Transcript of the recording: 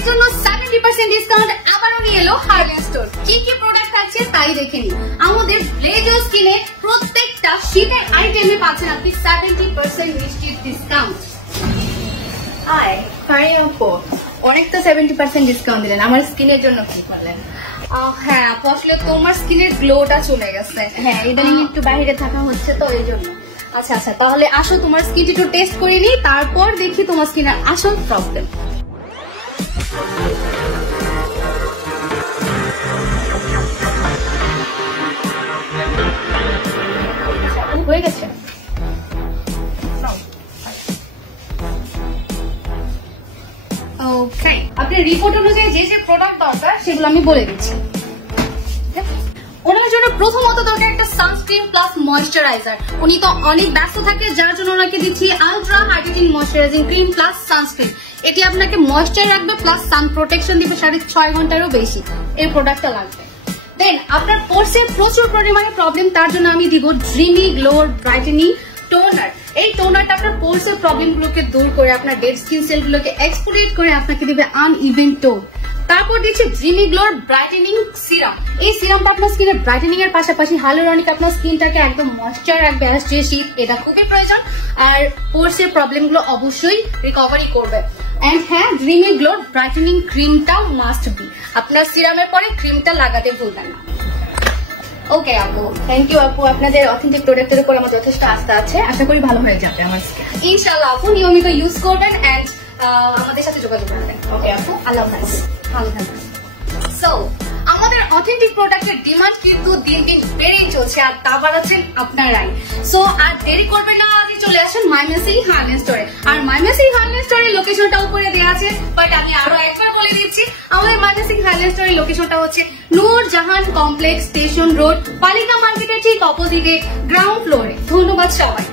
আপনাদের জন্য 70% ডিসকাউন্ট আবারও নিয়ে এলো হার্লেন স্টোর। কি কি প্রোডাক্ট আছে তাই দেখে নিন। আমাদের ব্লেজার স্কিনে প্রত্যেকটা শীতের আইটেমে পাচ্ছেন আপনি 70% নিশ্চিত ডিসকাউন্ট। হাই ফারিয়া আপু, অনেক তো 70% ডিসকাউন্ট দিলেন, আমার স্কিনের জন্য কি করলেন? হ্যাঁ আপু, আসলে তোমার স্কিনের গ্লোটা চলে গেছে। হ্যাঁ, ইদানিং একটু বাইরে থাকা হচ্ছে তো এই জন্য। আচ্ছা আচ্ছা, তাহলে আসো তোমার স্কিনটি একটু টেস্ট করে নিই, তারপর দেখি তোমার স্কিনের আসল প্রবলেম। হয়ে গেছে। ওকে, আপনার রিপোর্ট অনুযায়ী যে যে প্রোডাক্ট দরকার সেগুলো আমি বলে দিচ্ছি। ওনার জন্য প্রথমত দরকার একটা সানস্ক্রিন প্লাস ময়েশ্চারাইজার। উনি তো অনেক ব্যস্ত থাকে, যার জন্য ওনাকে দিচ্ছি ultra hydrating moisturising cream plus sunscreen. এটি আপনাকে ময়েশ্চার রাখবে প্লাস সান প্রোটেকশন দিবে 6.5 ঘন্টারও বেশি। এই প্রোডাক্টটা লাগবে। দেন আপনার পোর্সে প্রচুর পরিমাণে প্রবলেম, তার জন্য আমি দিব ড্রিমি গ্লো ব্রাইটেনিং টোনার। এই টোনারটা আপনার পোর্সের প্রবলেম গুলোকে দূর করে আপনার ডেড স্কিন সেল গুলোকে এক্সফোলিয়েট করে আপনাকে দিবে আনইভেন টোন। তারপর দিচ্ছে ড্রিমি গ্লো ব্রাইটেনিং সিরাম। এই সিরামটা আপনার স্কিনের ব্রাইটেনিং এর পাশাপাশি হাইলুরনিক আপনার স্কিনটাকে একদম ময়েশ্চার রাখবে। আর যে শীত, এটা খুবই প্রয়োজন। আর পোর্সের প্রবলেম গুলো অবশ্যই রিকভারি করবে। এন্ড হ্যাঁ, ড্রিমি গ্লো ব্রাইটেনিং ক্রিমটা মাস্ট বি। আপনার সিরামের পরে ক্রিমটা লাগাতে ভুলবেন না। ওকে আপু, থ্যাংক ইউ আপু। আপনাদের অথেন্টিক প্রোডাক্টের উপর আমার যথেষ্ট আস্থা আছে, আশা করি ভালো হয়ে যাবে আমার স্কিন। ইনশাআল্লাহ আপু, নিয়মিত ইউজ করবেন এন্ড আমাদের সাথে যোগাযোগ করবেন। ওকে আপু, আল্লাহ হাফেজ। ভালো থাকবেন। সো আমাদের অথেন্টিক প্রোডাক্টের ডিমান্ড কিন্তু দিন দিন বেড়েই চলছে, আর তা বাড়াচ্ছেন আপনারাই। সো আর দেরি করবেন না, আজই চলে আসুন মাইমেসি হার্লেন স্টোরে। আর মাইমেসি হার্লেন স্টোরের লোকেশনটা উপরে দেওয়া আছে, বাট আমি আরো একবার বলে দিচ্ছি। আমাদের মাইমেসি হার্লেন স্টোরের লোকেশনটা হচ্ছে নূরজাহান কমপ্লেক্স, স্টেশন রোড, পালিকা মার্কেটের ঠিক অপোজিটে, গ্রাউন্ড ফ্লোরে। ধন্যবাদ সবাই।